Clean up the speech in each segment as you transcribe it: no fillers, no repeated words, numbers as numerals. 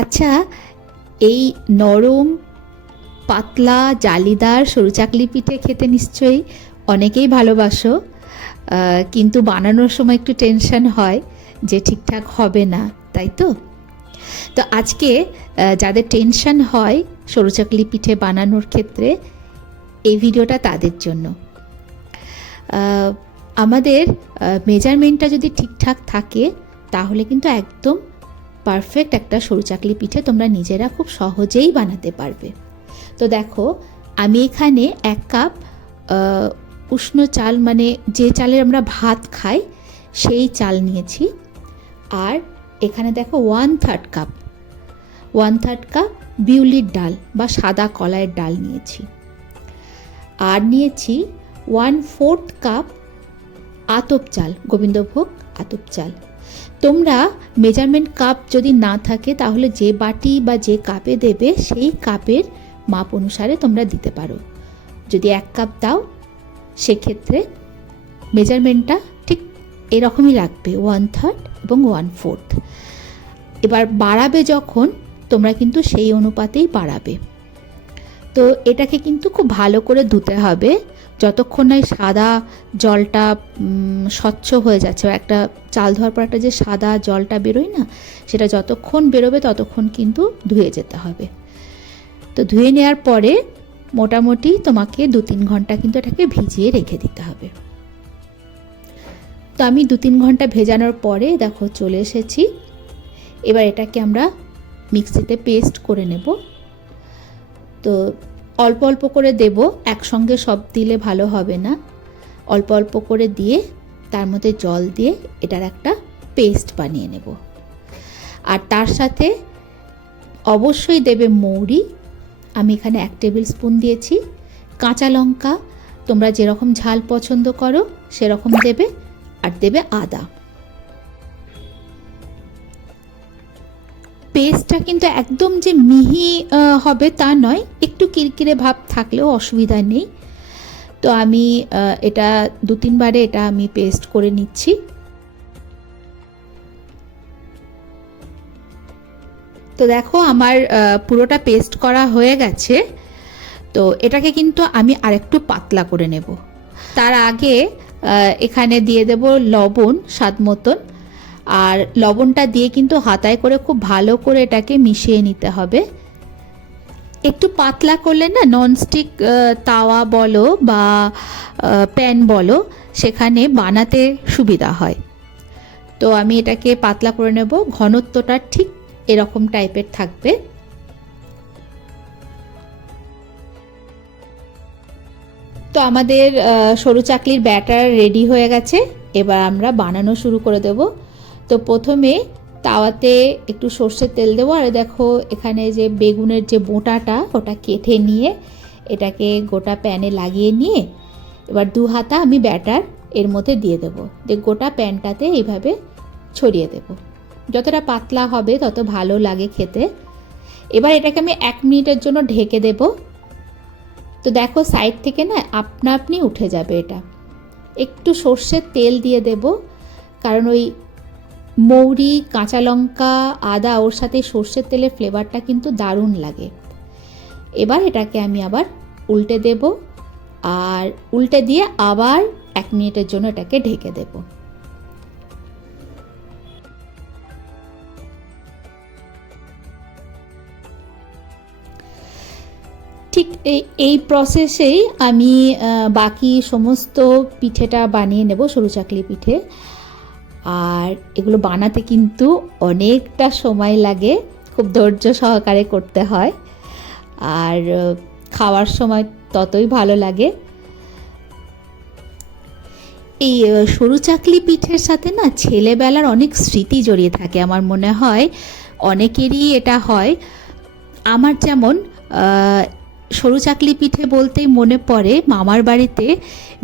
আচ্ছা, এই নরম পাতলা জালিদার সরু চাকলি পিঠে খেতে নিশ্চয়ই অনেকেই ভালোবাসো, কিন্তু বানানোর সময় একটু টেনশন হয় যে ঠিকঠাক হবে না, তাই তো? তো আজকে যাদের টেনশন হয় সরু চাকলি পিঠে বানানোর ক্ষেত্রে, এই ভিডিওটা তাদের জন্য। আমাদের মেজারমেন্টটা যদি ঠিকঠাক থাকে তাহলে কিন্তু একদম পারফেক্ট একটা সরু চাকলি পিঠে তোমরা নিজেরা খুব সহজেই বানাতে পারবে। তো দেখো, আমি এখানে 1 কাপ উষ্ণ চাল, মানে যে চালের আমরা ভাত খাই সেই চাল নিয়েছি। আর এখানে দেখো 1/3 কাপ বিউলির ডাল বা সাদা কলাইয়ের ডাল নিয়েছি। আর নিয়েছি 1/4 কাপ আতপ চাল, গোবিন্দভোগ আতপ চাল। তোমরা মেজারমেন্ট কাপ যদি না থাকে তাহলে যে বাটি বা যে কাপে দেবে সেই কাপের মাপ অনুসারে তোমরা দিতে পারো। যদি 1 কাপ দাও সেক্ষেত্রে মেজারমেন্টটা ঠিক এরকমই রাখবে, 1/3 এবং 1/4। এবার বাড়াবে যখন তোমরা কিন্তু সেই অনুপাতেই বাড়াবে। তো এটাকে কিন্তু খুব ভালো করে ধুতে হবে, যতক্ষণ না সাদা জলটা স্বচ্ছ হয়ে যাচ্ছে। একটা চাল ধোয়ার পর একটা যে সাদা জলটা বেরোয় না, সেটা যতক্ষণ বেরোবে ততক্ষণ কিন্তু ধুয়ে যেতে হবে। তো ধুয়ে নেওয়ার পরে মোটামুটি তোমাকে 2-3 ঘন্টা কিন্তু এটাকে ভিজিয়ে রেখে দিতে হবে। তো আমি 2-3 ঘন্টা ভেজানোর পরে দেখো চলে এসেছি। এবার এটাকে আমরা মিক্সিতে পেস্ট করে নেব। তো অল্প অল্প করে দেব, একসঙ্গে সব দিলে ভালো হবে না। অল্প অল্প করে দিয়ে তার মধ্যে জল দিয়ে এটার একটা পেস্ট বানিয়ে নেব। আর তার সাথে অবশ্যই দেবে মৌরি। আমি এখানে 1 টেবিল স্পুন দিয়েছি। কাঁচা লঙ্কা তোমরা যেরকম ঝাল পছন্দ করো সেরকম দেবে। আর দেবে আদা। পেস্টটা কিন্তু একদম যে মিহি হবে তা নয়, একটু কিরকিরে ভাব থাকলেও অসুবিধা নেই। তো আমি এটা 2-3 বারে এটা আমি পেস্ট করে নিচ্ছি। তো দেখো আমার পুরোটা পেস্ট করা হয়ে গেছে। তো এটাকে কিন্তু আমি আরেকটু পাতলা করে নেব। তার আগে এখানে দিয়ে দেব লবণ স্বাদ মতন। আর লবণটা দিয়ে কিন্তু হাতায় করে খুব ভালো করে এটাকে মিশিয়ে নিতে হবে। একটু পাতলা করলে না, ননস্টিক তাওয়া বলো বা প্যান বলো, সেখানে বানাতে সুবিধা হয়। তো আমি এটাকে পাতলা করে নেব। ঘনত্বটা ঠিক এরকম টাইপের থাকবে। তো আমাদের সরু চাকলির ব্যাটার রেডি হয়ে গেছে। এবার আমরা বানানো শুরু করে দেব। তো প্রথমে তাওয়াতে একটু সর্ষের তেল দেবো। আর দেখো এখানে যে বেগুনের যে বোঁটাটা ওটা কেটে নিয়ে এটাকে গোটা প্যানে লাগিয়ে নিয়ে এবার 2 হাতা আমি ব্যাটার এর মধ্যে দিয়ে দেবো। দিয়ে গোটা প্যানটাতে এইভাবে ছড়িয়ে দেব। যতটা পাতলা হবে তত ভালো লাগে খেতে। এবার এটাকে আমি 1 মিনিটের জন্য ঢেকে দেব। তো দেখো সাইড থেকে না আপনা আপনি উঠে যাবে। এটা একটু সর্ষের তেল দিয়ে দেব, কারণ ওই মৌরি, কাঁচা লঙ্কা, আদা ওর সাথে সর্ষের তেলের ফ্লেভারটা কিন্তু দারুণ লাগে। এবার এটাকে আমি আবার উল্টে দেব। আর উল্টে দিয়ে আবার 1 মিনিটের জন্য এটাকে ঢেকে দেব। ঠিক এই প্রসেসেই আমি বাকি সমস্ত পিঠেটা বানিয়ে নেব, সরু চাকলি পিঠে। আর এগুলো বানাতে কিন্তু অনেকটা সময় লাগে, খুব ধৈর্য সহকারে করতে হয়। আর খাওয়ার সময় ততই ভালো লাগে। এই সরু চাকলি পিঠের সাথে না ছেলেবেলার অনেক স্মৃতি জড়িয়ে থাকে। আমার মনে হয় অনেকেরই এটা হয়। আমার যেমন সরু চাকলি পিঠে বলতেই মনে পড়ে মামার বাড়িতে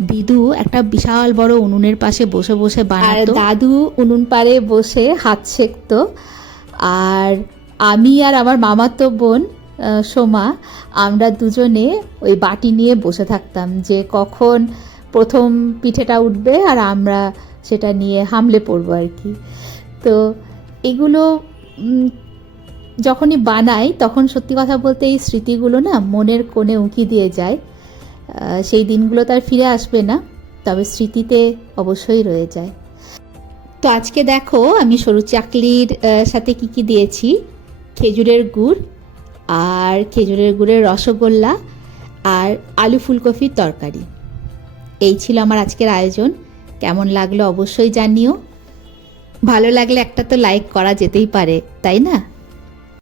দিদু একটা বিশাল বড় উনুনের পাশে বসে বসে বানাতো। দাদু উনুন পাড়ে বসে হাত সেঁকতো। আর আমি আর আমার মামাতো বোন সোমা, আমরা দুজনে ওই বাটি নিয়ে বসে থাকতাম যে কখন প্রথম পিঠেটা উঠবে আর আমরা সেটা নিয়ে হামলে পড়বো আর কি। তো এগুলো যখনই বানাই তখন সত্যি কথা বলতে এই স্মৃতিগুলো না মনের কোণে উঁকি দিয়ে যায়। সেই দিনগুলো তার ফিরে আসবে না, তবে স্মৃতিতে অবশ্যই রয়ে যায়। তো আজকে দেখো আমি সরু চাকলির সাথে কি কি দিয়েছি। খেজুরের গুড় আর খেজুরের গুড়ের রসগোল্লা আর আলু ফুলকপির তরকারি, এই ছিল আমার আজকের আয়োজন। কেমন লাগলো অবশ্যই জানিও। ভালো লাগলে একটা তো লাইক করা যেতেই পারে, তাই না?